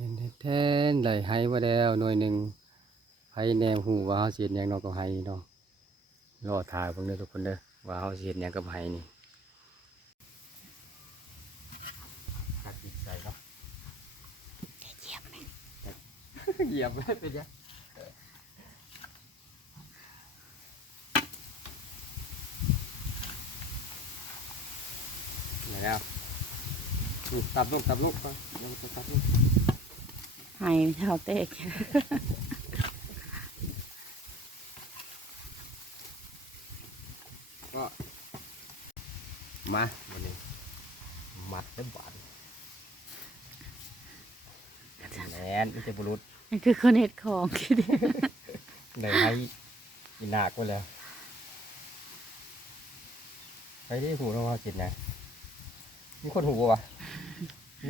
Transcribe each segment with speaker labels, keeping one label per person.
Speaker 1: เห็นแท้ๆได้ให้มาแล้วหน่วยหนึ่งให้แนวหูว่าเฮาสิเฮ็ดหยังเนาะกับให้เนาะรอถ่ายเบิ่งเด้อทุกคนเด้อว่าเฮาสิเฮ็ดหยังกับให้นี่ตัดอีกใส่เนาะ
Speaker 2: เหยียบไหม
Speaker 1: เหยียบไม่เป็นยังไหนแล้วนี่ตับลูกตับลูกไปเดี๋ยวจะตับลูก
Speaker 2: หายเท้าเตก
Speaker 1: ก็มาวันนี้มัดได้บาดแหนนมันจะบุรุษ
Speaker 2: นั่นคือคนเห็ดของคิดดิ
Speaker 1: ได้ให้อีหนักไปแล้วไปที่หูเราว่าจิตนะมีคนหูปะวะ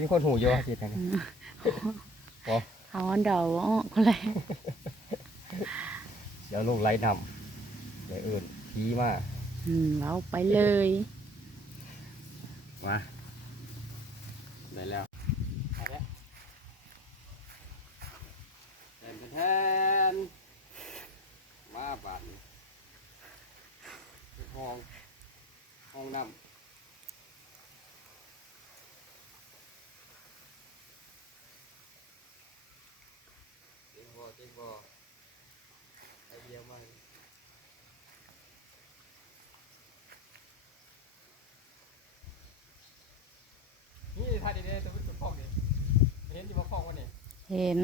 Speaker 1: มีคนหูเยอะจิตนะพอ
Speaker 2: เอาอันเดาอ้อคนแรก
Speaker 1: เดี๋ยวลูกไล่นำเดี๋ยวอื่นพีมา
Speaker 2: อืมเอาไปเลย
Speaker 1: มาได้แล้วไปแล้วแทนแทนมาบาดนี้ห้องห้องน้ำเจ๊งบ่เจ๊งบ่ไอเดียมากนี่ถ่าย ดีๆตัวเป็นจุดฟองดิเห็นอยู่บ่ฟองวันนี้
Speaker 2: เห็น